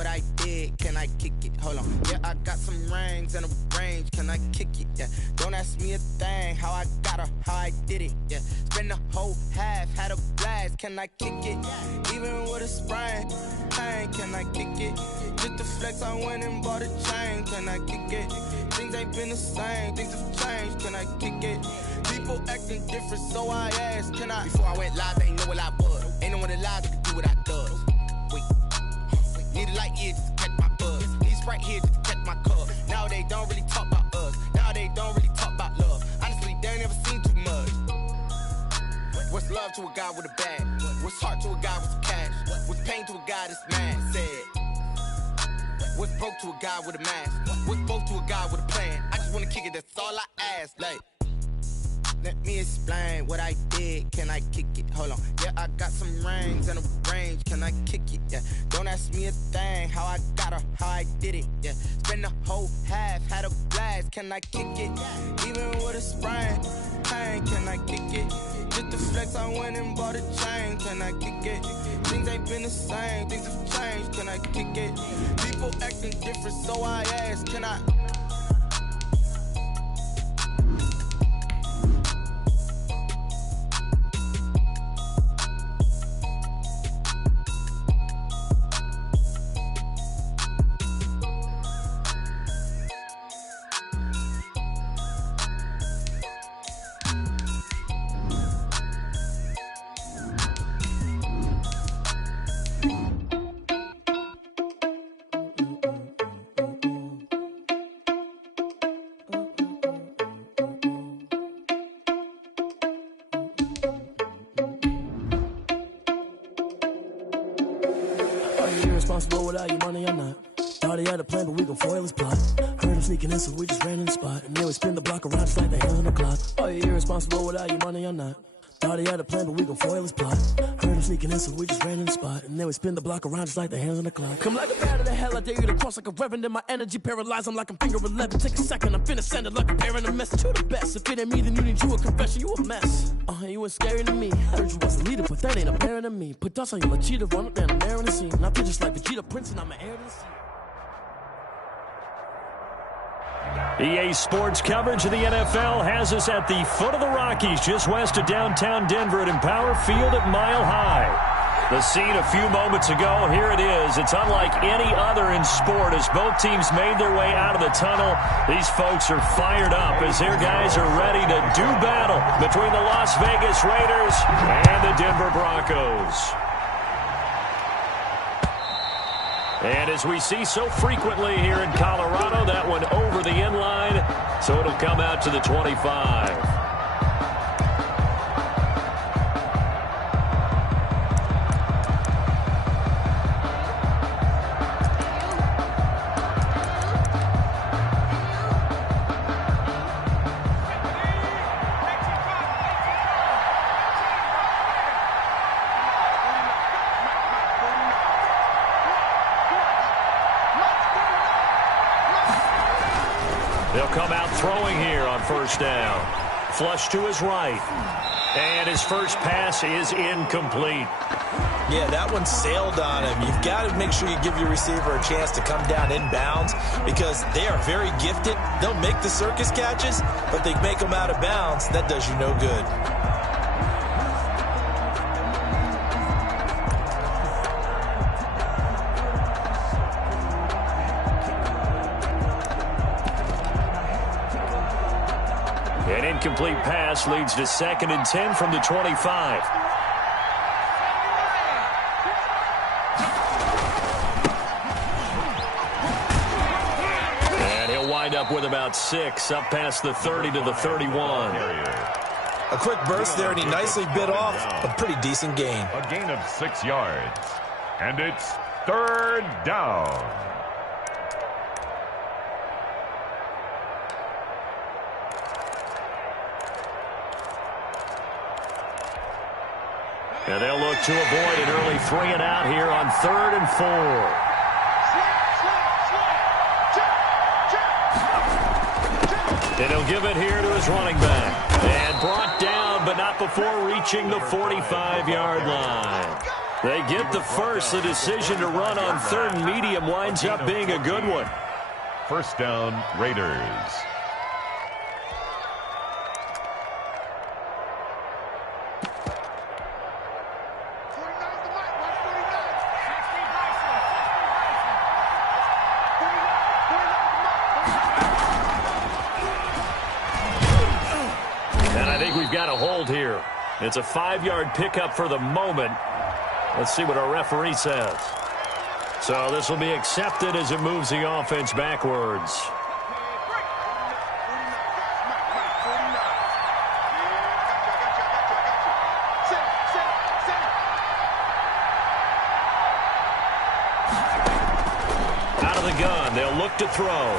what I did, can I kick it? Hold on, yeah, I got some rings and a range, can I kick it? Yeah, don't ask me a thing, how I got her, how I did it. Yeah, spend the whole half, had a blast, can I kick it? Even with a sprain, pain, can I kick it? Just the flex, I went and bought a chain, can I kick it? Things ain't been the same, things have changed, can I kick it? People acting different, so I asked, can I? Before I went live, they ain't know what I was. Ain't no one alive that could do what I does. Wait, need a light here just to catch my buzz. Need Sprite here just to catch my cup. Now they don't really talk about us. Now they don't really talk about love. Honestly, they ain't never seen too much. What's love to a guy with a bag? What's heart to a guy with some cash? What's pain to a guy that's mad? Said. What's broke to a guy with a mask? What's both to a guy with a plan? I just wanna kick it, that's all I ask. Like, let me explain what I did, can I kick it? Hold on, yeah, I got some rings and a range, can I kick it? Yeah, don't ask me a thing, how I got her, how I did it. Yeah, spend the whole half, had a blast, can I kick it? Even with a sprain, pain, can I kick it? Just the flex, I went and bought a chain, can I kick it? Things ain't been the same, things have changed, can I kick it? People acting different, so I ask, can I? Irresponsible without your money or not. Thought he had a plan, but we gon' foil his plot. Heard him sneaking in, so we just ran in the spot. And then we spin the block around just like the hands on the clock. Are you irresponsible without your money or not? Thought he had a plan, but we gon' foil his plot. Heard him sneaking in, so we just ran in the spot. And then we spin the block around just like the hands on the clock. Come like a bat of the hell, I dare you to cross like a reverend. In my energy paralyzed, I'm like I'm finger 11. Take a second, I'm finna send it like a parent a message to the best. If it ain't me, then you need you a confession, you a mess. You ain't scary to me. Heard you was a leader, but that ain't apparent to me. Put dust on you like cheetah, run up down, I'm there in the scene. And I feel just like Vegeta Prince, and I'm an heir to the scene. EA Sports coverage of the NFL has us at the foot of the Rockies, just west of downtown Denver at Empower Field at Mile High. The scene a few moments ago, here it is. It's unlike any other in sport as both teams made their way out of the tunnel. These folks are fired up as their guys are ready to do battle between the Las Vegas Raiders and the Denver Broncos. And as we see so frequently here in Colorado, that one over the inline, so it'll come out to the 25. They'll come out throwing here on first down. Flush to his right. And his first pass is incomplete. Yeah, that one sailed on him. You've got to make sure you give your receiver a chance to come down inbounds because they are very gifted. They'll make the circus catches, but they make them out of bounds. That does you no good. An incomplete pass leads to 2nd and 10 from the 25. And he'll wind up with about 6, up past the 30 to the 31. A quick burst there, and he nicely bit off a pretty decent gain. A gain of 6 yards. And it's 3rd down. And they'll look to avoid an early 3 and out here on 3rd and 4. And he'll give it here to his running back. And brought down, but not before reaching the 45-yard line. They get the first. The decision to run on third and medium winds up being a good one. First down, Raiders. And I think we've got a hold here. It's a 5-yard pickup for the moment. Let's see what our referee says. So this will be accepted as it moves the offense backwards. Out of the gun, they'll look to throw.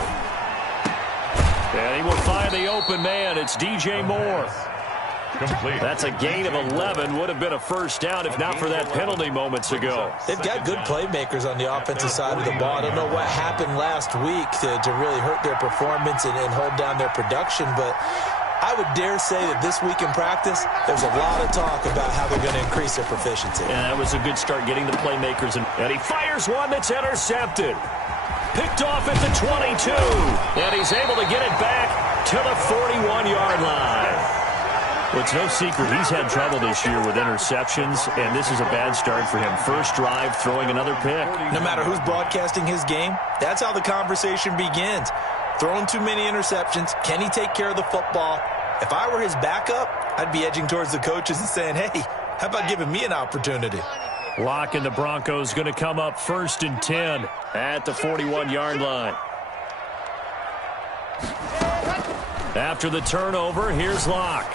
And he will find the open man. It's DJ Moore. Complete. That's a gain of 11. Would have been a first down if not for that penalty moments ago. They've got good playmakers on the offensive side of the ball. I don't know what happened last week to really hurt their performance and hold down their production, but I would dare say that this week in practice, there's a lot of talk about how they're going to increase their proficiency. And that was a good start getting the playmakers. And he fires one that's intercepted. Picked off at the 22. And he's able to get it back to the 41-yard line. Well, it's no secret he's had trouble this year with interceptions, and this is a bad start for him. First drive, throwing another pick. No matter who's broadcasting his game, that's how the conversation begins. Throwing too many interceptions. Can he take care of the football? If I were his backup, I'd be edging towards the coaches and saying, hey, how about giving me an opportunity? Locke and the Broncos going to come up 1st and 10 at the 41-yard line. After the turnover, here's Locke.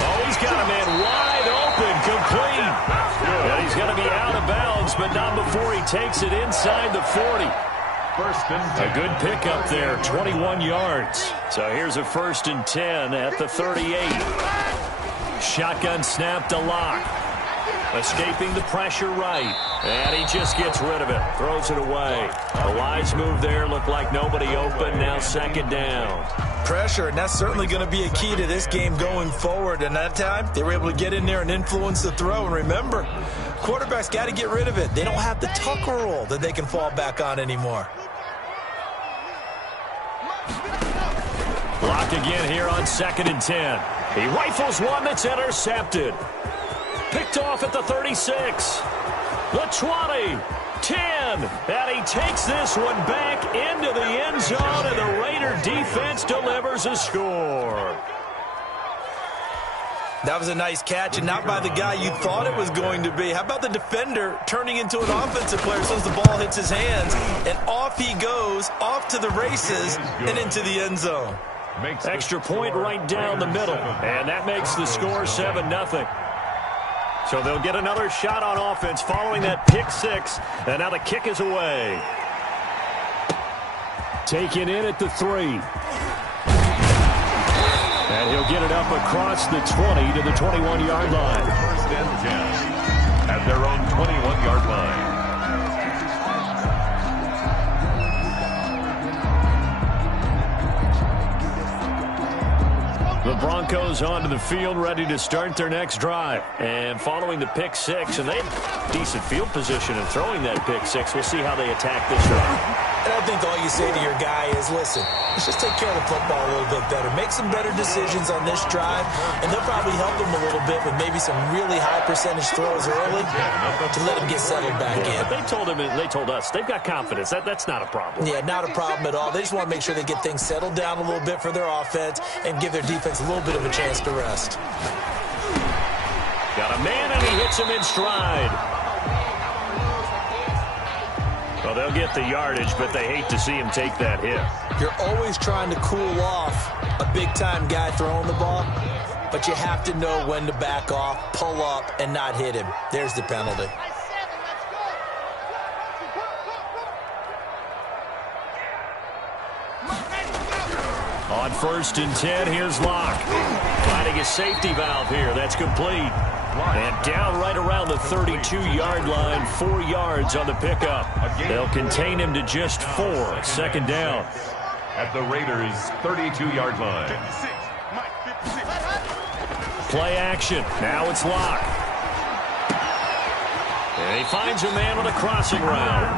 Oh, he's got a man wide open, complete. And he's going to be out of bounds, but not before he takes it inside the 40. First and 10. A good pickup there, 21 yards. So here's a 1st and 10 at the 38. Shotgun snap to Locke. Escaping the pressure right. And he just gets rid of it. Throws it away. The lines move there. Look like nobody open. Now 2nd down. Pressure, and that's certainly going to be a key to this game going forward. And that time, they were able to get in there and influence the throw. And remember, quarterbacks got to get rid of it. They don't have the tucker roll that they can fall back on anymore. Block again here on 2nd and 10. He rifles one that's intercepted. Picked off at the 36. The 20. 10. And he takes this one back into the end zone, and the Raider defense delivers a score. That was a nice catch, and not by the guy you thought it was going to be. How about the defender turning into an offensive player as soon as the ball hits his hands, and off he goes, off to the races, and into the end zone. Extra point right down the middle, and that makes the score 7-0. So they'll get another shot on offense following that pick 6, and now the kick is away. Taken in at the 3. And he'll get it up across the 20 to the 21-yard line. First and 10 at their own 21-yard line. The Broncos onto the field, ready to start their next drive. And following the pick 6, and they have decent field position in throwing that pick 6. We'll see how they attack this drive. And I think all you say to your guy is, listen, let's just take care of the football a little bit better. Make some better decisions on this drive, and they'll probably help him a little bit with maybe some really high percentage throws early to let him get settled back in. But they told us they've got confidence. That's not a problem. Yeah, not a problem at all. They just want to make sure they get things settled down a little bit for their offense and give their defense a little bit of a chance to rest. Got a man, and he hits him in stride. Well, they'll get the yardage, but they hate to see him take that hit. You're always trying to cool off a big-time guy throwing the ball, but you have to know when to back off, pull up, and not hit him. There's the penalty. On 1st and 10, here's Locke. Finding a safety valve here. That's complete. And down right around the 32-yard line, 4 yards on the pickup. They'll contain him to just 4. 2nd down. At the Raiders' 32-yard line. Play action. Now it's Locke. And he finds a man with a crossing route.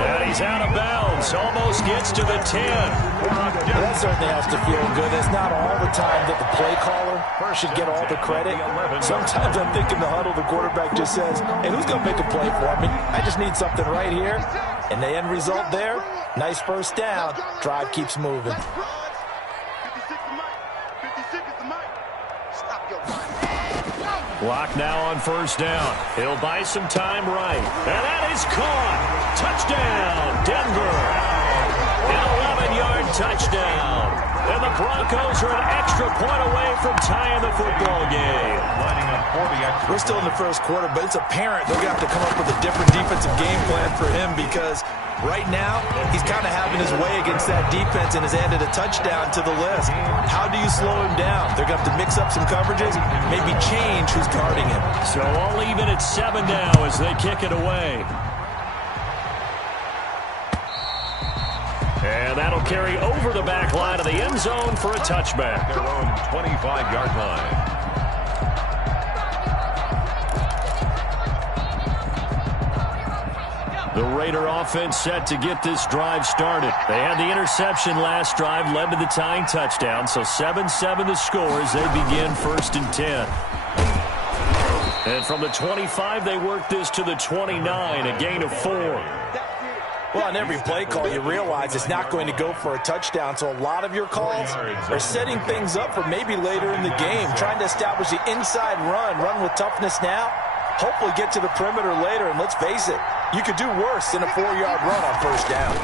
And he's out of bounds. Almost gets to the 10. That certainly has to feel good. It's not all the time that the play caller should get all the credit. Sometimes I'm thinking the huddle, the quarterback just says, hey, who's going to make a play for me? I just need something right here. And the end result there, nice first down. Drive keeps moving. Block now on first down. He'll buy some time right. And that is caught. Touchdown, Denver. An 11-yard touchdown. And the Broncos are an extra point away from tying the football game. We're still in the first quarter, but it's apparent they're going to have to come up with a different defensive game plan for him because right now he's kind of having his way against that defense and has added a touchdown to the list. How do you slow him down? They're going to have to mix up some coverages, maybe change who's guarding him. So all even at 7 now as they kick it away. And that'll carry over the back line of the end zone for a touchback. Their own 25-yard line. The Raider offense set to get this drive started. They had the interception last drive, led to the tying touchdown. So 7-7 the score as they begin 1st and 10. And from the 25, they work this to the 29, a gain of 4. Well, on every play call, you realize it's not going to go for a touchdown. So a lot of your calls are setting things up for maybe later in the game, trying to establish the inside run with toughness now, hopefully get to the perimeter later. And let's face it, you could do worse than a 4-yard run on first down.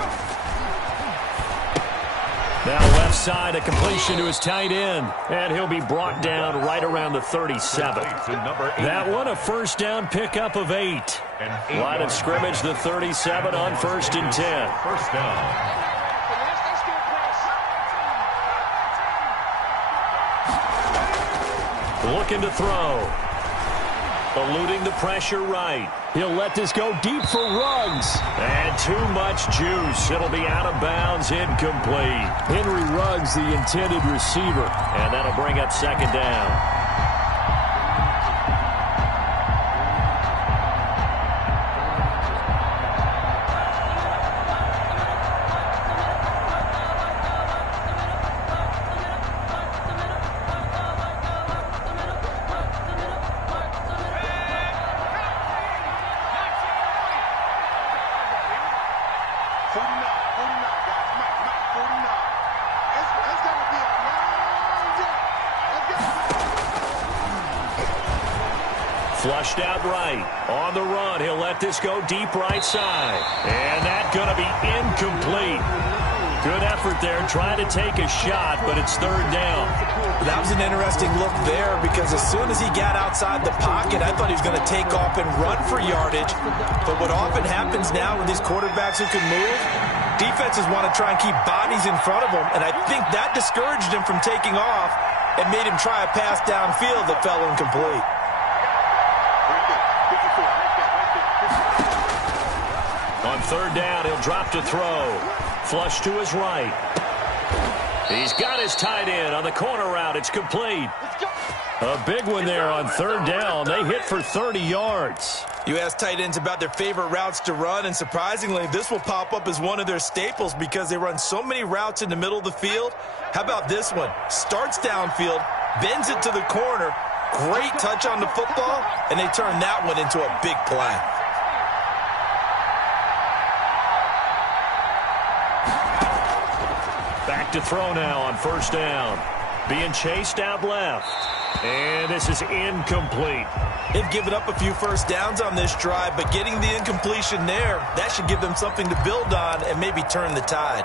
Now left side, a completion to his tight end. And he'll be brought down right around the 37. That one, a first down pickup of 8. Line of scrimmage, the 37 on 1st and 10. First down. Looking to throw. Eluding the pressure right. He'll let this go deep for Ruggs. And too much juice. It'll be out of bounds, incomplete. Henry Ruggs, the intended receiver. And that'll bring up 2nd down. Flushed out right. On the run, he'll let this go deep right side. And that's going to be incomplete. Good effort there, trying to take a shot, but it's 3rd down. That was an interesting look there because as soon as he got outside the pocket, I thought he was going to take off and run for yardage. But what often happens now with these quarterbacks who can move, defenses want to try and keep bodies in front of them, and I think that discouraged him from taking off and made him try a pass downfield that fell incomplete. On 3rd down, he'll drop to throw. Flush to his right. He's got his tight end on the corner route. It's complete. A big one there on 3rd down. They hit for 30 yards. You ask tight ends about their favorite routes to run, and surprisingly, this will pop up as one of their staples because they run so many routes in the middle of the field. How about this one? Starts downfield, bends it to the corner, great touch on the football, and they turn that one into a big play. Back to throw now on 1st down. Being chased out left. And this is incomplete. They've given up a few first downs on this drive, but getting the incompletion there, that should give them something to build on and maybe turn the tide.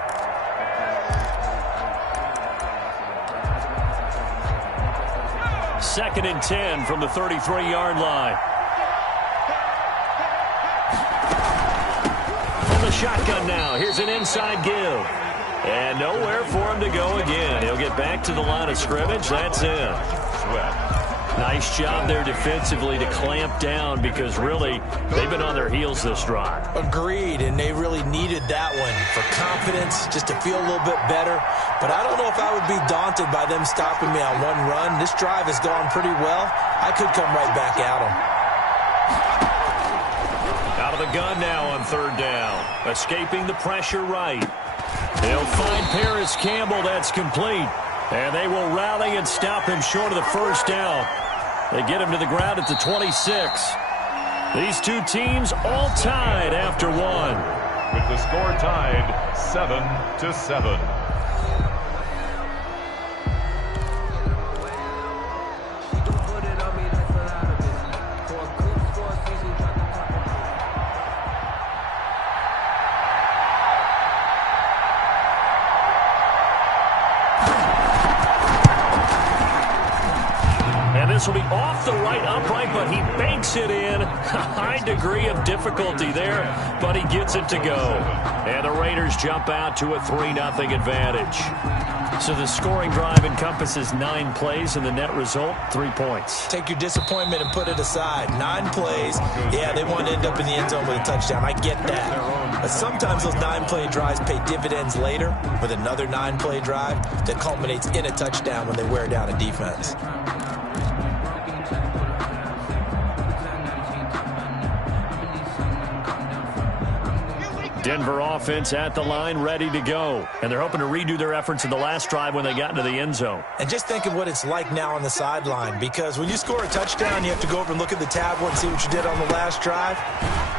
Second and 10 from the 33-yard line. From the shotgun now. Here's an inside give. And nowhere for him to go again. He'll get back to the line of scrimmage. That's it. Nice job there defensively to clamp down because really they've been on their heels this drive. Agreed, and they really needed that one for confidence, just to feel a little bit better. But I don't know if I would be daunted by them stopping me on one run. This drive has gone pretty well. I could come right back at them. the gun now on third down. Escaping the pressure right. They'll find Paris Campbell. That's complete. And they will rally and stop him short of the first down. They get him to the ground at the 26. These two teams all tied after one. With the score tied 7-7. This will be off the right upright, but he banks it in. A high degree of difficulty there, but he gets it to go. And the Raiders jump out to a 3-0 advantage. So the scoring drive encompasses 9 plays, and the net result, 3 points. Take your disappointment and put it aside. 9 plays. Yeah, they want to end up in the end zone with a touchdown. I get that. But sometimes those 9-play drives pay dividends later with another 9-play drive that culminates in a touchdown when they wear down a defense. Denver offense at the line, ready to go. And they're hoping to redo their efforts in the last drive when they got into the end zone. And just think of what it's like now on the sideline, because when you score a touchdown, you have to go over and look at the tablet and see what you did on the last drive.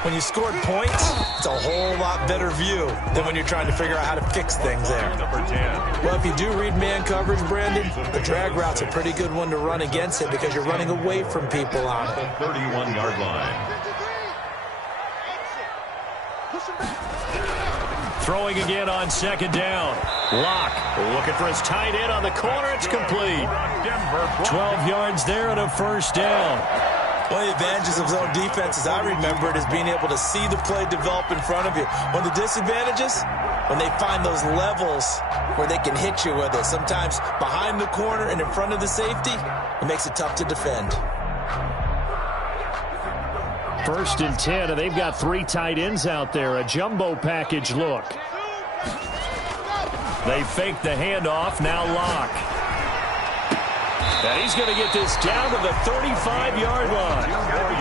When you scored points, it's a whole lot better view than when you're trying to figure out how to fix things there. Number 10. Well, if you do read man coverage, Brandon, the drag route's a pretty good one to run against it because you're running away from people on it. 31-yard line. Throwing again on second down. Locke looking for his tight end on the corner. It's complete. 12 yards there and a first down. One of the advantages of zone defense, as I remember it, is being able to see the play develop in front of you. One of the disadvantages, when they find those levels where they can hit you with it, sometimes behind the corner and in front of the safety, it makes it tough to defend. 1st and 10, and they've got 3 tight ends out there. A jumbo package look. They fake the handoff. Now Locke. And he's going to get this down to the 35-yard line.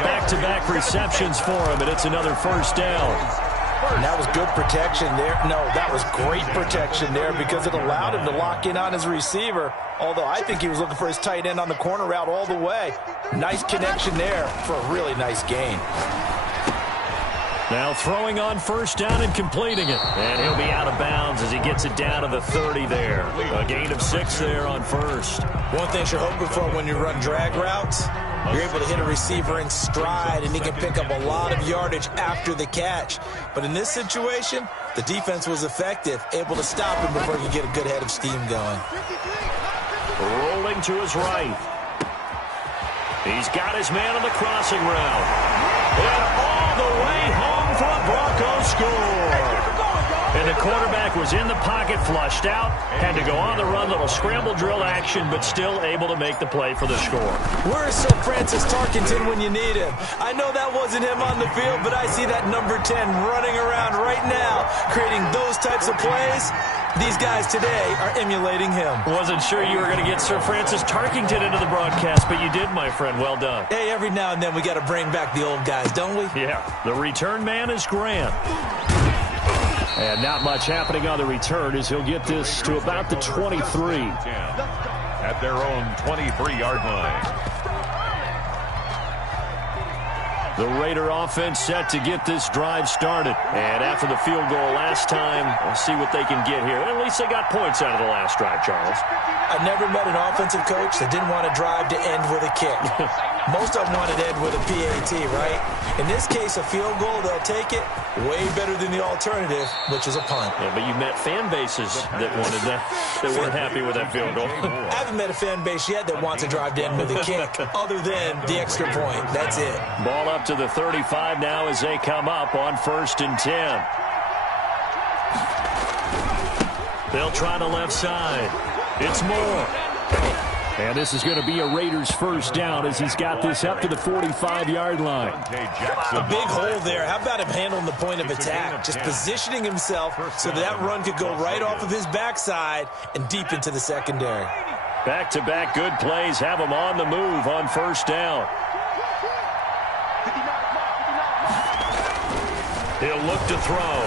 Back-to-back receptions for him, and it's another first down. And that was good protection there. No, that was great protection there because it allowed him to lock in on his receiver, although I think he was looking for his tight end on the corner route all the way. Nice connection there for a really nice gain. Now throwing on first down and completing it. And he'll be out of bounds as he gets it down to the 30 there. A gain of 6 there on first. One thing you're hoping for when you run drag routes, you're able to hit a receiver in stride, and he can pick up a lot of yardage after the catch. But in this situation, the defense was effective, able to stop him before he could get a good head of steam going. Rolling to his right. He's got his man on the crossing route. And all the way home for a Broncos score. And the quarterback was in the pocket, flushed out, had to go on the run, little scramble drill action, but still able to make the play for the score. Where's Sir Francis Tarkenton when you need him? I know that wasn't him on the field, but I see that number 10 running around right now, creating those types of plays. These guys today are emulating him. Wasn't sure you were going to get Sir Francis Tarkenton into the broadcast, but you did, my friend. Well done. Hey, every now and then we got to bring back the old guys, don't we? Yeah. The return man is Grant. And not much happening on the return as he'll get this to about the 23. At their own 23-yard line. The Raider offense set to get this drive started. And after the field goal last time, we'll see what they can get here. At least they got points out of the last drive, Charles. I never met an offensive coach that didn't want a drive to end with a kick. Most of them wanted to end with a PAT, right? In this case, a field goal, they'll take it. Way better than the alternative, which is a punt. Yeah, but you met fan bases that wanted that, that weren't happy with that field goal. I haven't met a fan base yet that wants a drive to end with a kick, other than the extra point. That's it. Ball up to the 35 now as they come up on 1st and 10. They'll try the left side. It's Moore. And this is going to be a Raiders first down as he's got this up to the 45-yard line. A big hole there. How about him handling the point of attack? Just positioning himself so that run could go right off of his backside and deep into the secondary. Back-to-back good plays have him on the move on first down. He'll look to throw.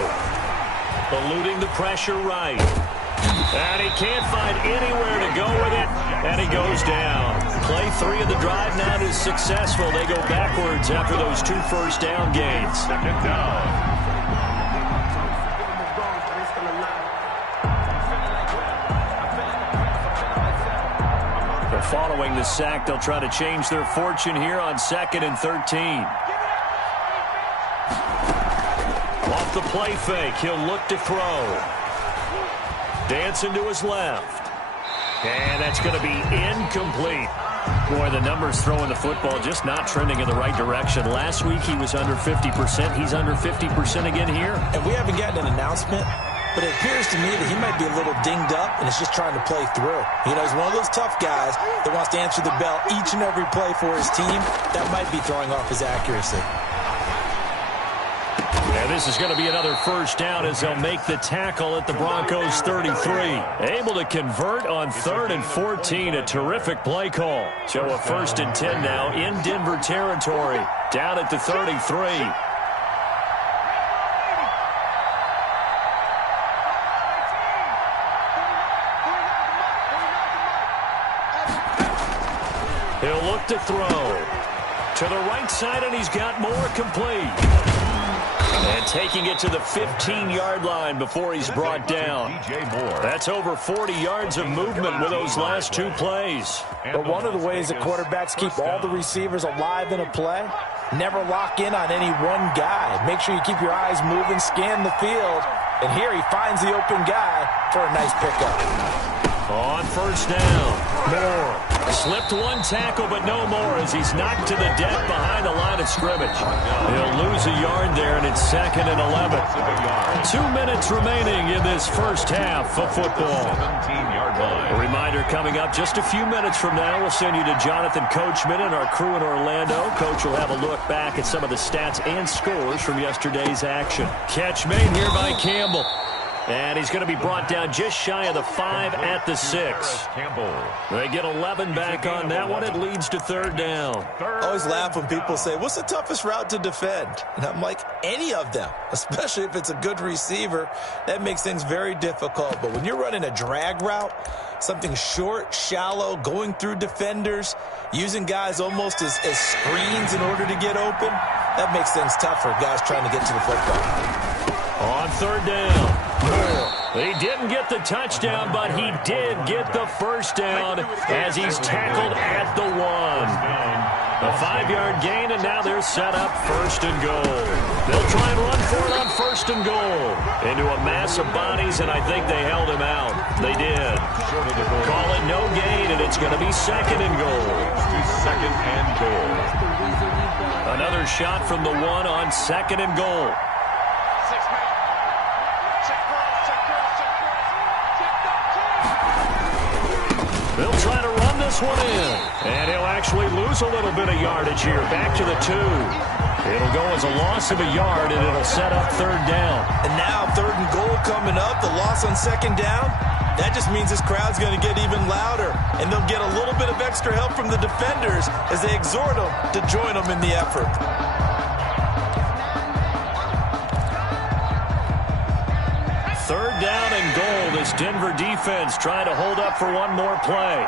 Eluding the pressure right. And he can't find anywhere to go with it. And he goes down. Play 3 of the drive not as successful. They go backwards after those 2 first down gains. Second down. Following the sack, they'll try to change their fortune here on 2nd and 13. Off the play fake, he'll look to throw. Dancing to his left. And that's going to be incomplete. Boy, the numbers throwing the football just not trending in the right direction. Last week he was under 50%. He's under 50% again here. And we haven't gotten an announcement, but it appears to me that he might be a little dinged up and is just trying to play through. You know, he's one of those tough guys that wants to answer the bell each and every play for his team. That might be throwing off his accuracy. And this is going to be another first down as they'll make the tackle at the Broncos 33. Able to convert on 3rd and 14. A terrific play call. So a 1st and 10 now in Denver territory. Down at the 33. He'll look to throw. To the right side, and he's got more complete. And taking it to the 15-yard line before he's brought down. That's over 40 yards of movement with those last 2 plays. But one of the ways that quarterbacks keep all the receivers alive in a play, never lock in on any one guy. Make sure you keep your eyes moving, scan the field. And here he finds the open guy for a nice pickup. On first down, Moore. Slipped 1 tackle, but no more as he's knocked to the deck behind the line of scrimmage. He'll lose a yard there, and it's 2nd and 11. 2 minutes remaining in this first half of football. 17-yard line. A reminder coming up just a few minutes from now. We'll send you to Jonathan Coachman and our crew in Orlando. Coach will have a look back at some of the stats and scores from yesterday's action. Catch made here by Campbell. And he's going to be brought down just shy of the 5 at the 6. They get 11 back on that one. It leads to 3rd down. I always laugh when people say, what's the toughest route to defend? And I'm like, any of them, especially if it's a good receiver. That makes things very difficult. But when you're running a drag route, something short, shallow, going through defenders, using guys almost as screens in order to get open, that makes things tough for guys trying to get to the football. On 3rd down. He didn't get the touchdown, but he did get the first down as he's tackled at the 1. A 5-yard gain, and now they're set up 1st and goal. They'll try and run for it on 1st and goal. Into a mass of bodies, and I think they held him out. They did. Call it no gain, and it's going to be 2nd and goal. 2nd and goal. Another shot from the 1 on 2nd and goal. They'll try to run this one in. And he'll actually lose a little bit of yardage here. Back to the 2. It'll go as a loss of a yard, and it'll set up 3rd down. And now 3rd and goal coming up. The loss on 2nd down. That just means this crowd's going to get even louder. And they'll get a little bit of extra help from the defenders as they exhort them to join them in the effort. 3rd down and goal. This Denver defense trying to hold up for one more play.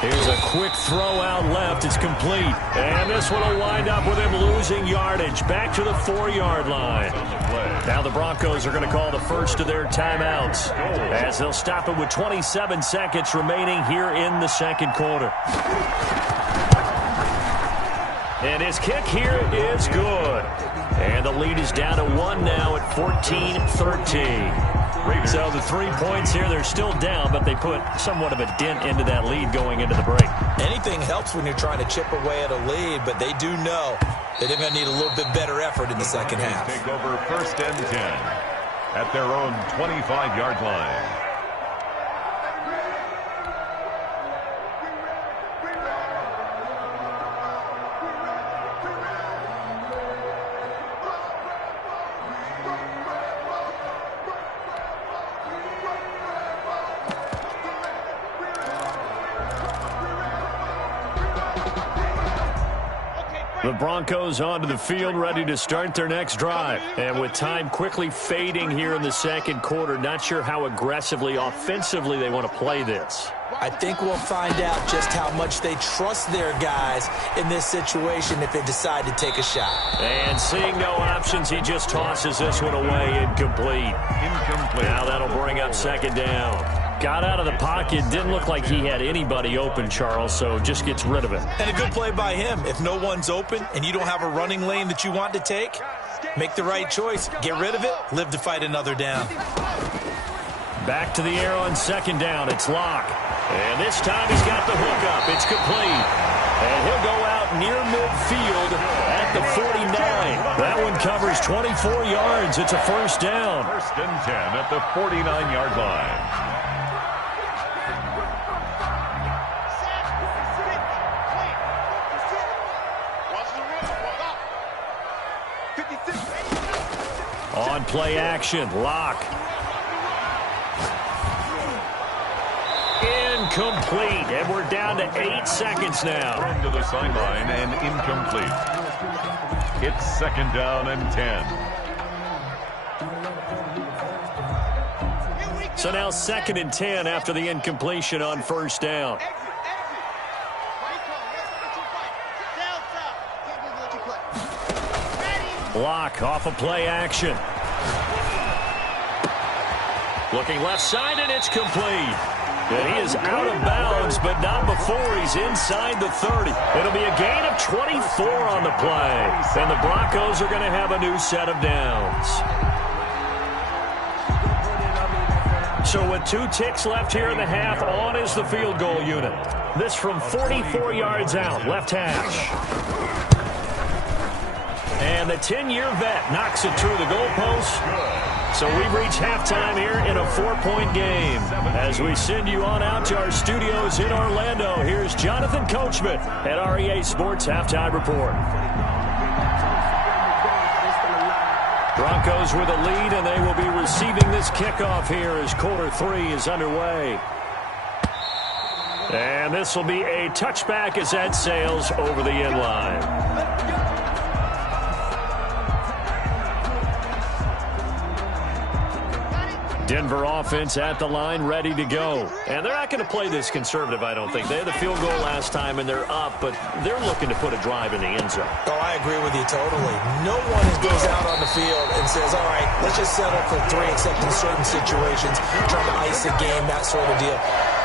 Here's a quick throw out left. It's complete. And this one will wind up with him losing yardage. Back to the 4-yard line. Now the Broncos are going to call the first of their timeouts as they'll stop it with 27 seconds remaining here in the 2nd quarter. And his kick here is good. And the lead is down to 1 now at 14-13. So the 3 points here, they're still down, but they put somewhat of a dent into that lead going into the break. Anything helps when you're trying to chip away at a lead, but they do know that they're going to need a little bit better effort in the second half. Take over 1st and 10 at their own 25-yard line. The Broncos onto the field, ready to start their next drive. And with time quickly fading here in the second quarter, not sure how aggressively, offensively they want to play this. I think we'll find out just how much they trust their guys in this situation if they decide to take a shot. And seeing no options, he just tosses this one away, incomplete. Now that'll bring up second down. Got out of the pocket, didn't look like he had anybody open, Charles, so just gets rid of it. And a good play by him. If no one's open and you don't have a running lane that you want to take, make the right choice. Get rid of it, live to fight another down. Back to the air on second down, it's Locke. And this time he's got the hook up. It's complete. And he'll go out near midfield at the 49. That one covers 24 yards. It's a first down. First and 10 at the 49-yard line. On play action, Locke. Incomplete, and we're down to 8 seconds now. Thrown to the sideline and incomplete. It's second down and 10. So now second and 10 after the incompletion on first down. Locke off of play action. Looking left side, and it's complete. And he is out of bounds, but not before he's inside the 30. It'll be a gain of 24 on the play. And the Broncos are going to have a new set of downs. So with 2 ticks left here in the half, on is the field goal unit. This from 44 yards out, left hash. And the 10-year vet knocks it through the goalpost. So we've reached halftime here in a 4-point game. As we send you on out to our studios in Orlando, here's Jonathan Coachman at REA Sports Halftime Report. Broncos with a lead, and they will be receiving this kickoff here as quarter 3 is underway. And this will be a touchback as that sails over the end line. Denver offense at the line, ready to go. And they're not going to play this conservative, I don't think. They had the field goal last time, and they're up, but they're looking to put a drive in the end zone. Oh, I agree with you totally. No one goes out on the field and says, all right, let's just settle for 3, except in certain situations, trying to ice a game, that sort of deal.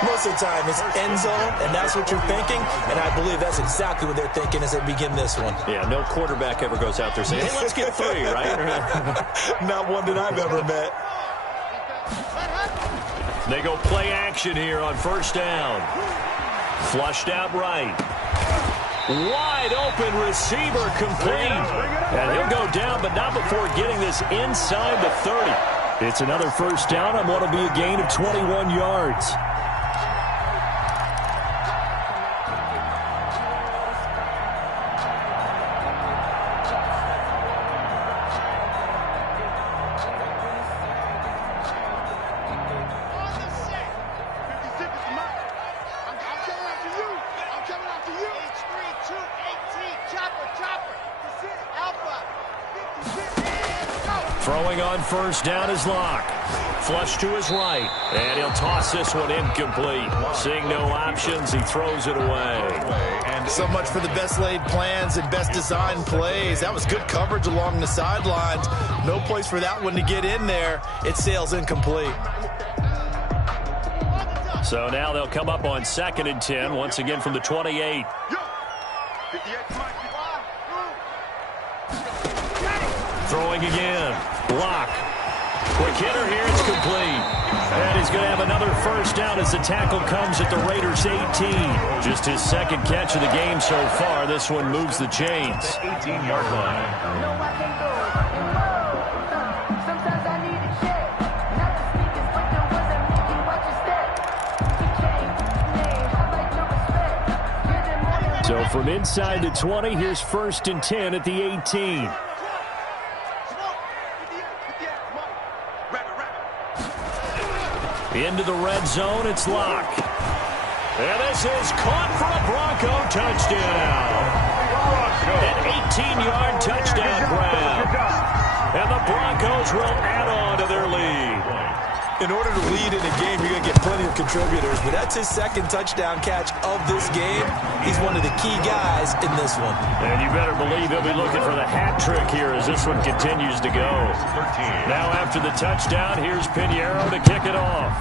Most of the time, it's end zone, and that's what you're thinking, and I believe that's exactly what they're thinking as they begin this one. Yeah, no quarterback ever goes out there saying, hey, let's get 3, right? Not one that I've ever met. They go play action here on first down. Flushed out right. Wide open receiver complete. And he'll go down, but not before getting this inside the 30. It's another first down on what will be a gain of 21 yards. Throwing on first down is Locke. Flush to his right. And he'll toss this one incomplete. Seeing no options, he throws it away. And so much for the best laid plans and best designed plays. That was good coverage along the sidelines. No place for that one to get in there. It sails incomplete. So now they'll come up on second and 10, once again from the 28. Throwing again. Block. Quick hitter here. It's complete. And he's going to have another first down as the tackle comes at the Raiders' 18. Just his second catch of the game so far. This one moves the chains. 18-yard line. So from inside the 20, here's first and 10 at the 18. Into the red zone, it's Locke. And this is caught for a Bronco touchdown. An 18-yard touchdown grab. And the Broncos will add on to their lead. In order to lead in a game, you're going to get plenty of contributors, but that's his second touchdown catch of this game. He's one of the key guys in this one. And you better believe he'll be looking for the hat trick here as this one continues to go. Now after the touchdown, here's Pinheiro to kick it off.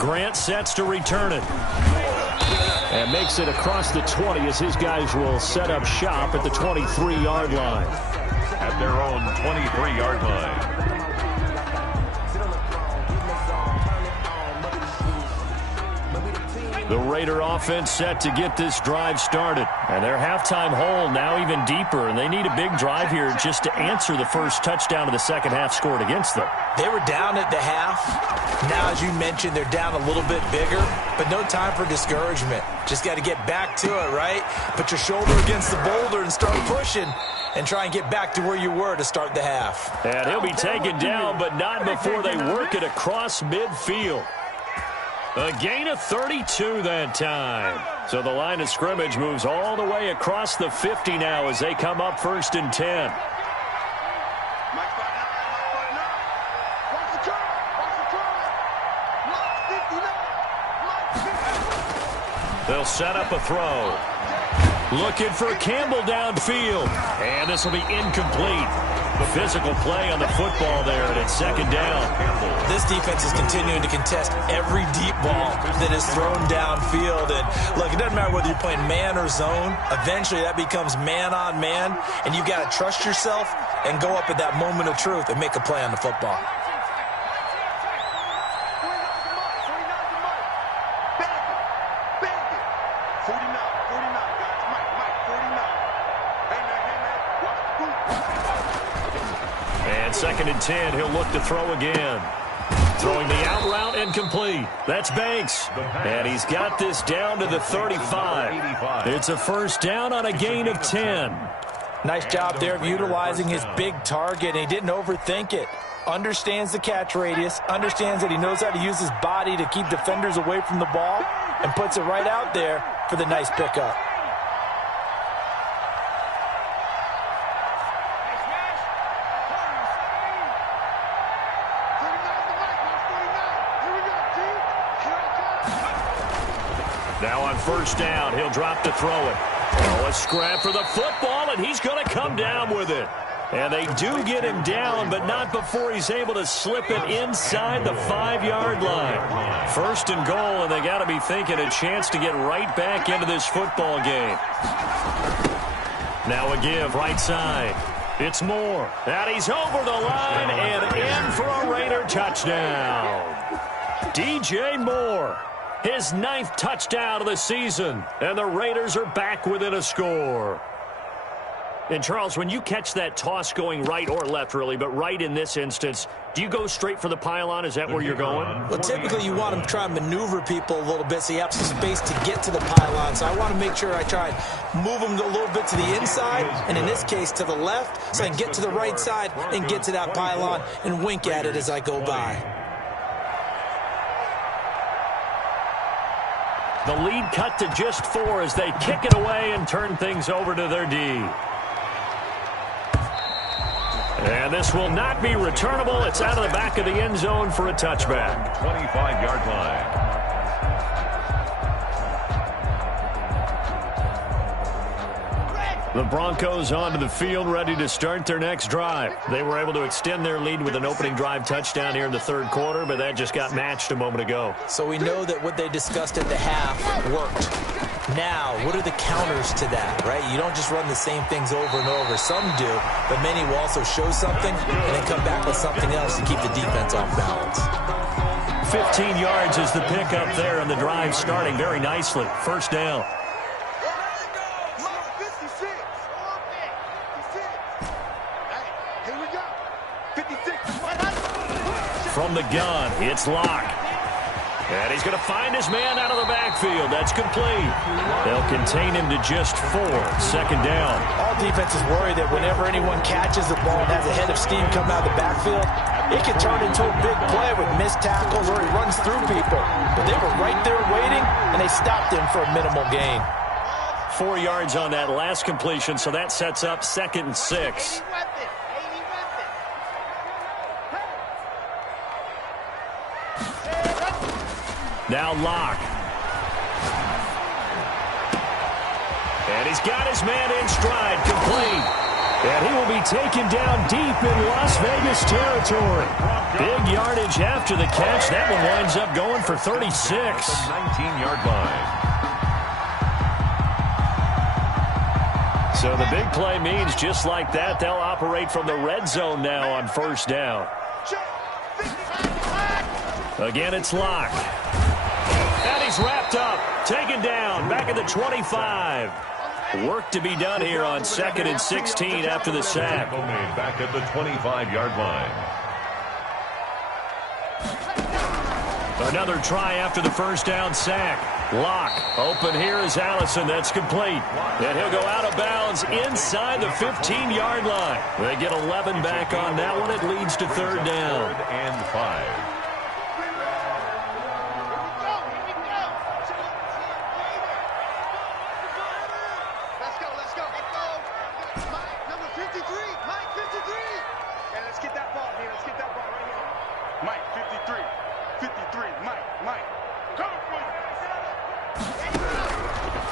Grant sets to return it. And makes it across the 20 as his guys will set up shop at the 23-yard line. At their own 23-yard line. The Raider offense set to get this drive started. And their halftime hole now even deeper, and they need a big drive here just to answer the first touchdown of the second half scored against them. They were down at the half. Now, as you mentioned, they're down a little bit bigger, but no time for discouragement. Just got to get back to it, right? Put your shoulder against the boulder and start pushing and try and get back to where you were to start the half. And he'll be taken down, but not before they work it across midfield. A gain of 32 that time. So the line of scrimmage moves all the way across the 50 now as they come up 1st and 10. They'll set up a throw. Looking for Campbell downfield. And this will be incomplete. The physical play on the football there, and it's 2nd down. This defense is continuing to contest every deep ball that is thrown downfield. And look, it doesn't matter whether you're playing man or zone. Eventually that becomes man on man, and you've got to trust yourself and go up at that moment of truth and make a play on the football. And 2nd and 10, he'll look to throw again. Throwing the out route incomplete. That's Banks. And he's got this down to the 35. It's a 1st down on a gain of 10. Nice job there of utilizing his big target. And he didn't overthink it. Understands the catch radius. Understands that he knows how to use his body to keep defenders away from the ball. And puts it right out there for the nice pickup. Now on 1st down, he'll drop to throw it. Oh, a scrap for the football, and he's going to come down with it. And they do get him down, but not before he's able to slip it inside the 5-yard line. 1st and goal, and they got to be thinking a chance to get right back into this football game. Now a give right side. It's Moore. And he's over the line and in for a Raider touchdown. DJ Moore. His 9th touchdown of the season, and the Raiders are back within a score. And, Charles, when you catch that toss going right or left, really, but right in this instance, do you go straight for the pylon? Is that where you're going? Well, typically you want to try and maneuver people a little bit so you have some space to get to the pylon. So I want to make sure I try and move them a little bit to the inside, and in this case to the left, so I can get to the right side and get to that pylon and wink at it as I go by. The lead cut to just 4 as they kick it away and turn things over to their D. And this will not be returnable. It's out of the back of the end zone for a touchback. 25-yard line. The Broncos onto the field, ready to start their next drive. They were able to extend their lead with an opening drive touchdown here in the 3rd quarter, but that just got matched a moment ago. So we know that what they discussed at the half worked. Now, what are the counters to that, right? You don't just run the same things over and over. Some do, but many will also show something and then come back with something else to keep the defense off balance. 15 yards is the pickup there, and the drive starting very nicely. 1st down. From the gun, it's Locke. And he's going to find his man out of the backfield. That's complete. They'll contain him to just 4. 2nd down. All defenses worry that whenever anyone catches the ball and has a head of steam come out of the backfield, it can turn into a big play with missed tackles or he runs through people. But they were right there waiting, and they stopped him for a minimal gain. 4 yards on that last completion, so that sets up 2nd and 6. Now Locke. And he's got his man in stride, complete. And he will be taken down deep in Las Vegas territory. Big yardage after the catch. That one winds up going for 36. 19-yard line. So the big play means just like that, they'll operate from the red zone now on 1st down. Again, it's Locke. And he's wrapped up, taken down, back at the 25. Work to be done here on 2nd and 16 after the sack. Back at the 25-yard line. Another try after the 1st down sack. Locke open here is Allison. That's complete. And he'll go out of bounds inside the 15-yard line. They get 11 back on that one. It leads to 3rd down. 3rd and 5.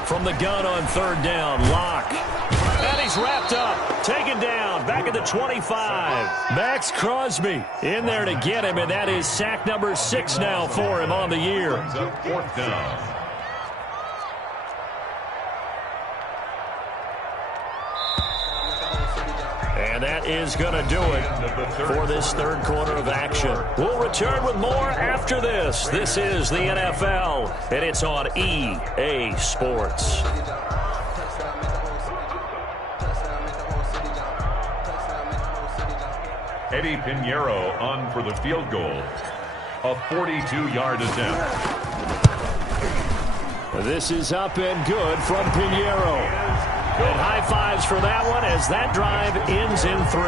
From the gun on 3rd down, Locke. And he's wrapped up, taken down, back at the 25. Max Crosby in there to get him, and that is sack number 6 now for him on the year. 4th down. And that is going to do it for this 3rd quarter of action. We'll return with more after this. This is the NFL, and it's on EA Sports. Eddie Pinheiro on for the field goal. A 42-yard attempt. This is up and good from Pinheiro. And high fives for that one as that drive ends in 3.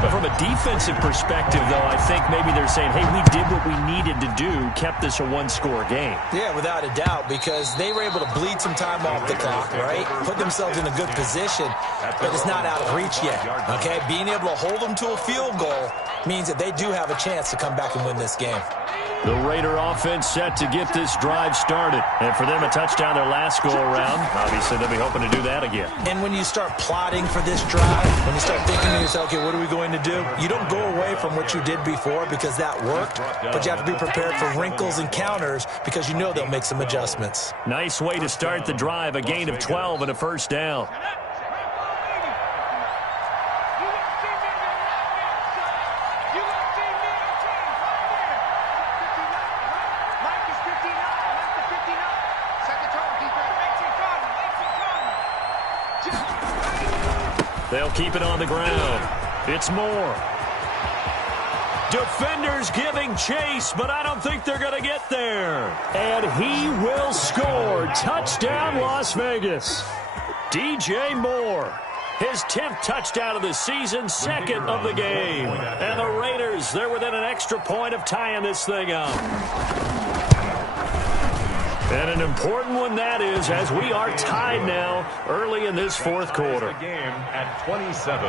But from a defensive perspective, though, I think maybe they're saying, hey, we did what we needed to do, kept this a 1-score game. Yeah, without a doubt, because they were able to bleed some time off the clock, right? Put themselves in a good position, but it's not out of reach yet, okay? Being able to hold them to a field goal means that they do have a chance to come back and win this game. The Raider offense set to get this drive started. And for them, a touchdown their last go-around. Obviously, they'll be hoping to do that again. And when you start plotting for this drive, when you start thinking to yourself, okay, what are we going to do? You don't go away from what you did before because that worked, but you have to be prepared for wrinkles and counters because you know they'll make some adjustments. Nice way to start the drive, a gain of 12 and a 1st down. They'll keep it on the ground. It's Moore. Defenders giving chase, but I don't think they're going to get there. And he will score. Touchdown, Las Vegas. DJ Moore. His 10th touchdown of the season, 2nd of the game. And the Raiders, they're within an extra point of tying this thing up. And an important one that is, as we are tied now early in this 4th quarter. Game at 27.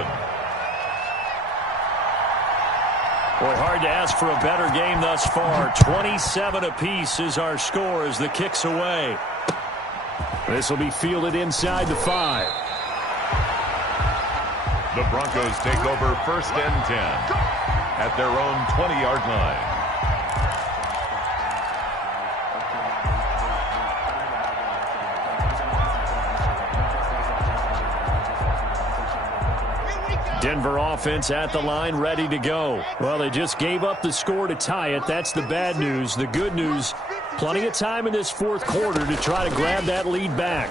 Boy, hard to ask for a better game thus far. 27 apiece is our score as the kick's away. This will be fielded inside the 5. The Broncos take over 1st and 10 at their own 20-yard line. Denver offense at the line, ready to go. Well, they just gave up the score to tie it. That's the bad news. The good news, plenty of time in this 4th quarter to try to grab that lead back.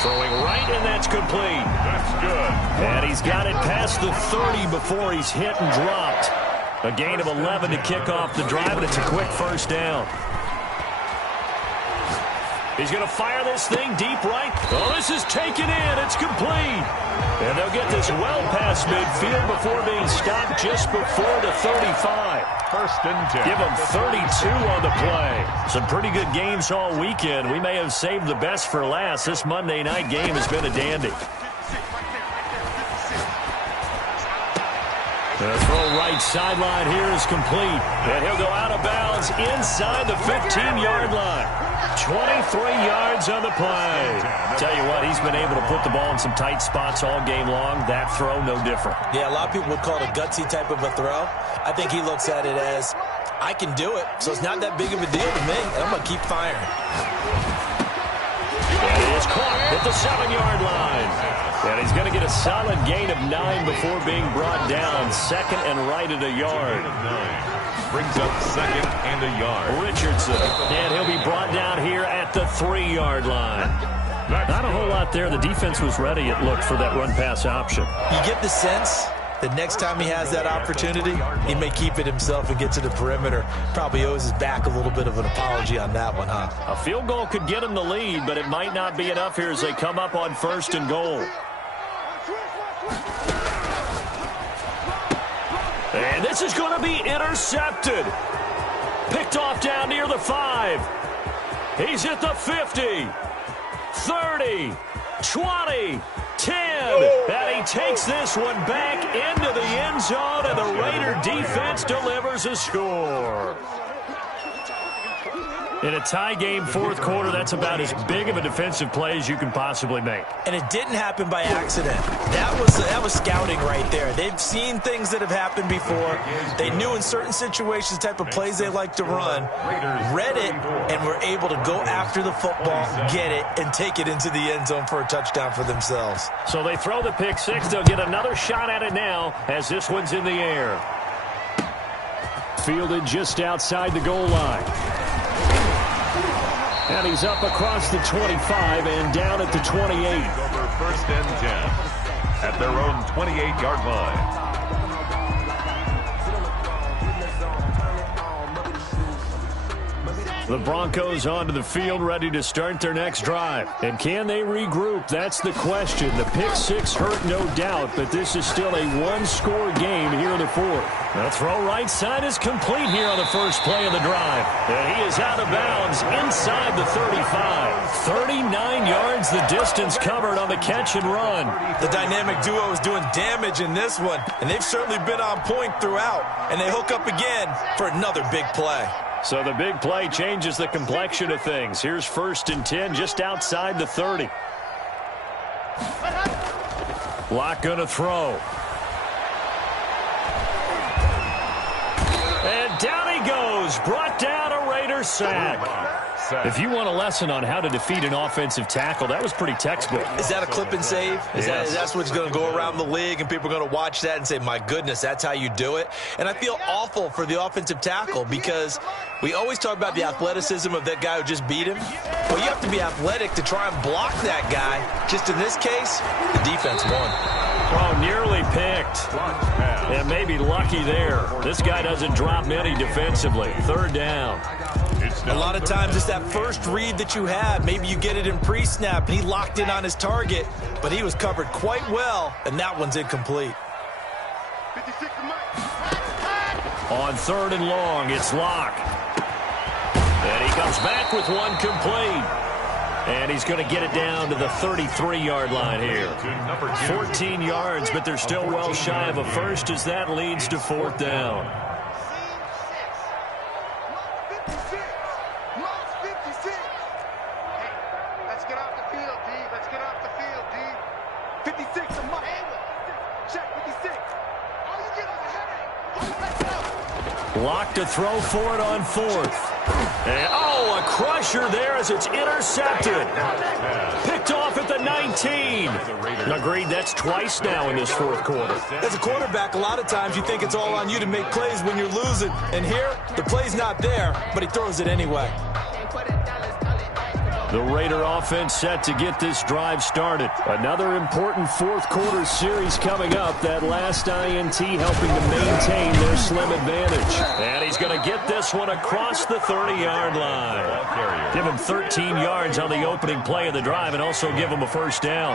Throwing right, and that's complete. That's good. And he's got it past the 30 before he's hit and dropped. A gain of 11 to kick off the drive, and it's a quick 1st down. He's going to fire this thing deep right. Oh, this is taken in. It's complete. And they'll get this well past midfield before being stopped just before the 35. First and 10. Give them 32 on the play. Some pretty good games all weekend. We may have saved the best for last. This Monday night game has been a dandy. The throw right sideline here is complete. And he'll go out of bounds inside the 15-yard line. 23 yards on the play. Tell you what, he's been able to put the ball in some tight spots all game long. That throw, no different. Yeah, a lot of people would call it a gutsy type of a throw. I think he looks at it as, I can do it, so it's not that big of a deal to me, and I'm going to keep firing. And it is caught at the 7-yard line. And he's going to get a solid gain of 9 before being brought down. Second and right at a yard. Brings up second and a yard. Richardson. And he'll be brought down here at the 3-yard line. Not a whole lot there. The defense was ready, it looked, for that run-pass option. You get the sense that next time he has that opportunity, he may keep it himself and get to the perimeter. Probably owes his back a little bit of an apology on that one, huh? A field goal could get him the lead, but it might not be enough here as they come up on 1st and goal. And this is going to be intercepted. Picked off down near the 5. He's at the 50, 30, 20, 10. And he takes this one back into the end zone, and the Raider defense delivers a score. In a tie game, 4th quarter, that's about as big of a defensive play as you can possibly make. And it didn't happen by accident. That was scouting right there. They've seen things that have happened before. They knew in certain situations the type of plays they like to run, read it, and were able to go after the football, get it, and take it into the end zone for a touchdown for themselves. So they throw the pick 6. They'll get another shot at it now as this one's in the air. Fielded just outside the goal line. And he's up across the 25 and down at the 28. Over 1st and 10 at their own 28-yard line. The Broncos onto the field, ready to start their next drive. And can they regroup? That's the question. The pick 6 hurt, no doubt, but this is still a one-score game here in the 4th. The throw right side is complete here on the first play of the drive. And he is out of bounds inside the 35. 39 yards the distance covered on the catch and run. The dynamic duo is doing damage in this one, and they've certainly been on point throughout. And they hook up again for another big play. So the big play changes the complexion of things. Here's 1st and 10 just outside the 30. Locke going to throw. And down he goes. Brought down a Raider sack. If you want a lesson on how to defeat an offensive tackle, that was pretty textbook. Is that a clip and save? That's what's going to go around the league, and people are going to watch that and say, my goodness, that's how you do it? And I feel awful for the offensive tackle because we always talk about the athleticism of that guy who just beat him. Well, you have to be athletic to try and block that guy. Just in this case, the defense won. Oh, nearly picked. And maybe lucky there. This guy doesn't drop many defensively. 3rd down. A lot of times it's that first read that you have. Maybe you get it in pre-snap, and he locked in on his target, but he was covered quite well, and that one's incomplete. On 3rd and long, it's Locke. And he comes back with one complete. And he's going to get it down to the 33-yard line here. 14 yards, but they're still well shy of a first as that leads to 4th down. Locke to throw for it on 4th. And, a crusher there as it's intercepted. Picked off at the 19. Agreed, that's twice now in this 4th quarter. As a quarterback, a lot of times you think it's all on you to make plays when you're losing. And here, the play's not there, but he throws it anyway. The Raider offense set to get this drive started. Another important fourth-quarter series coming up. That last INT helping to maintain their slim advantage. And he's going to get this one across the 30-yard line. Give him 13 yards on the opening play of the drive and also give him a first down.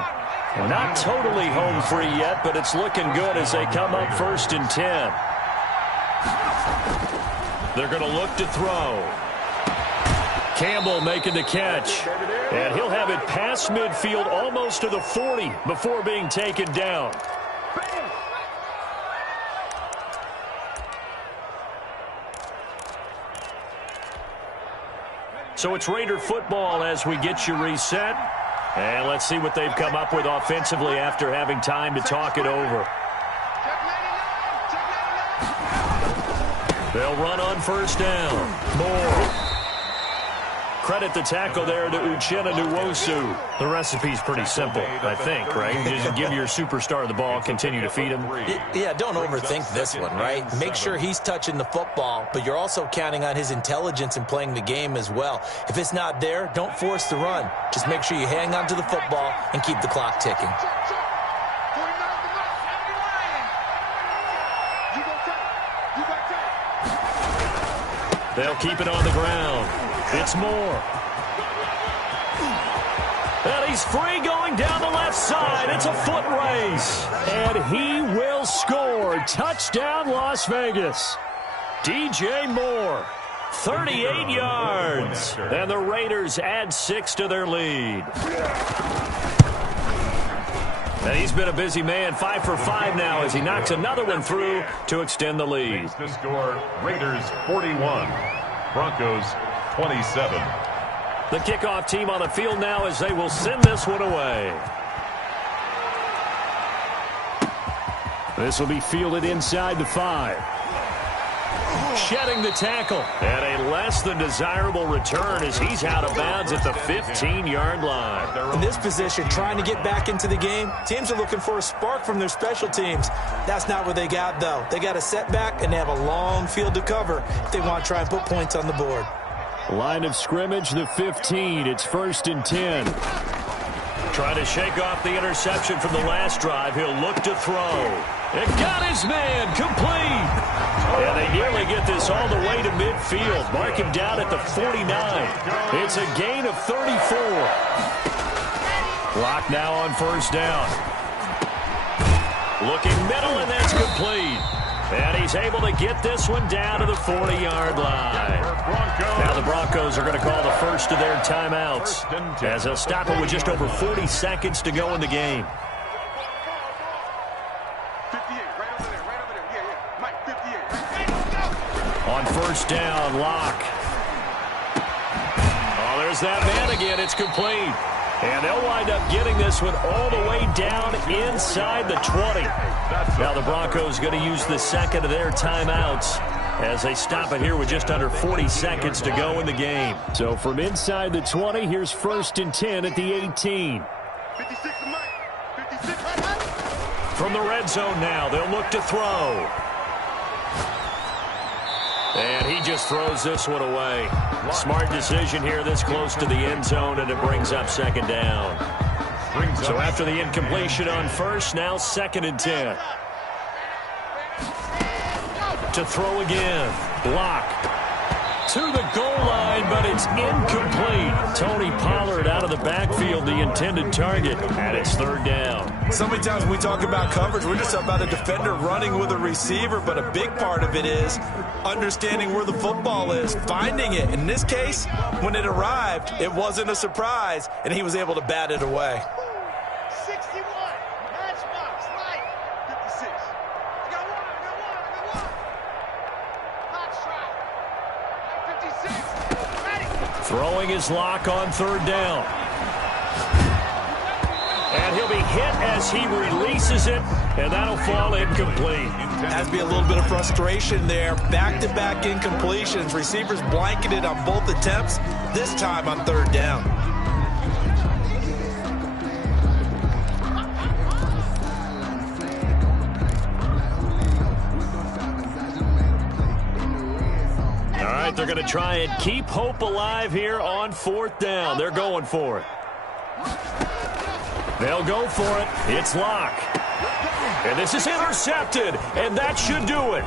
Not totally home free yet, but it's looking good as they come up 1st and 10. They're going to look to throw. Campbell making the catch. And he'll have it past midfield almost to the 40 before being taken down. So it's Raider football as we get you reset. And let's see what they've come up with offensively after having time to talk it over. They'll run on first down. Moore. Credit the tackle there to Uchenna Nwosu. The recipe's pretty simple, I think, right? Just give your superstar the ball, continue to feed him. Yeah, don't overthink this one, right? Make sure he's touching the football, but you're also counting on his intelligence in playing the game as well. If it's not there, don't force the run. Just make sure you hang on to the football and keep the clock ticking. They'll keep it on the ground. It's Moore. And he's free going down the left side. It's a foot race. And he will score. Touchdown, Las Vegas. DJ Moore, 38 yards. And the Raiders add 6 to their lead. And he's been a busy man, 5 for 5 now as he knocks another one through to extend the lead. The score, Raiders 41, Broncos 27. The kickoff team on the field now as they will send this one away. This will be fielded inside the 5. Shedding the tackle. And a less than desirable return as he's out of bounds at the 15-yard line. In this position, trying to get back into the game, teams are looking for a spark from their special teams. That's not what they got, though. They got a setback, and they have a long field to cover if they want to try and put points on the board. Line of scrimmage, the 15. It's 1st and 10. Trying to shake off the interception from the last drive. He'll look to throw. It got his man complete. And they nearly get this all the way to midfield. Mark him down at the 49. It's a gain of 34. Clock now on first down. Looking middle, and that's complete. And he's able to get this one down to the 40-yard line. Now the Broncos are going to call the first of their timeouts as they'll stop it with just over 40 seconds to go in the game. On first down, Locke. Oh, there's that man again. It's complete. And they'll wind up getting this one all the way down inside the 20. Now the Broncos going to use the second of their timeouts as they stop it here with just under 40 seconds to go in the game. So from inside the 20, here's 1st and 10 at the 18. From the red zone now, they'll look to throw. And he just throws this one away. Smart decision here this close to the end zone, and it brings up second down. So after the incompletion on first, now 2nd and 10. To throw again. Block. To the goal line, but it's incomplete. Tony Pollard out of the backfield, the intended target, and it's 3rd down. So many times when we talk about coverage, we're just about a defender running with a receiver, but a big part of it is understanding where the football is, finding it. In this case, when it arrived, it wasn't a surprise, and he was able to bat it away. 61, matchbox, light, 56. I got one. Hot shot, 56, ready. Throwing his lock on 3rd down. And he'll be hit as he releases it, and that'll fall incomplete. Has to be a little bit of frustration there. Back-to-back incompletions. Receivers blanketed on both attempts, this time on 3rd down. But they're going to try and keep hope alive here on 4th down. They're going for it. They'll go for it. It's Locke. And this is intercepted, and that should do it.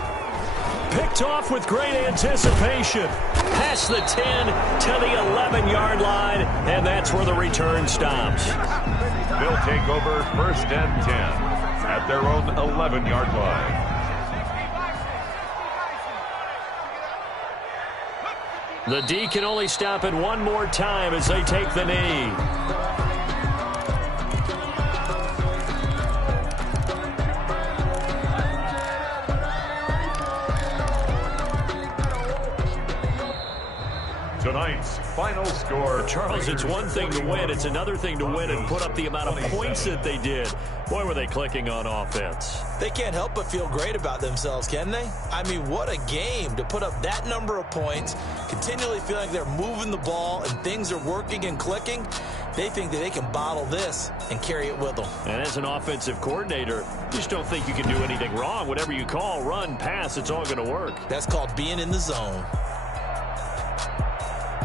Picked off with great anticipation. Past the 10 to the 11-yard line, and that's where the return stops. They'll take over 1st and 10 at their own 11-yard line. The D can only stop it one more time as they take the knee. Tonight's final score. Charles, it's one thing to win. It's another thing to win and put up the amount of points that they did. Boy, were they clicking on offense. They can't help but feel great about themselves, can they? I mean, what a game to put up that number of points, continually feeling like they're moving the ball and things are working and clicking. They think that they can bottle this and carry it with them. And as an offensive coordinator, you just don't think you can do anything wrong. Whatever you call, run, pass, it's all going to work. That's called being in the zone.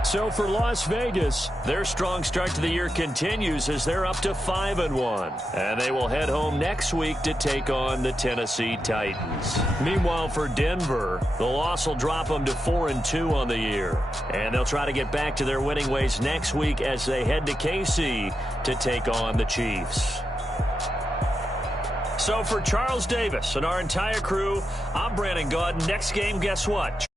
So for Las Vegas, their strong start to the year continues as they're up to 5-1. And they will head home next week to take on the Tennessee Titans. Meanwhile, for Denver, the loss will drop them to 4-2 on the year. And they'll try to get back to their winning ways next week as they head to KC to take on the Chiefs. So for Charles Davis and our entire crew, I'm Brandon Gaudin. Next game, guess what?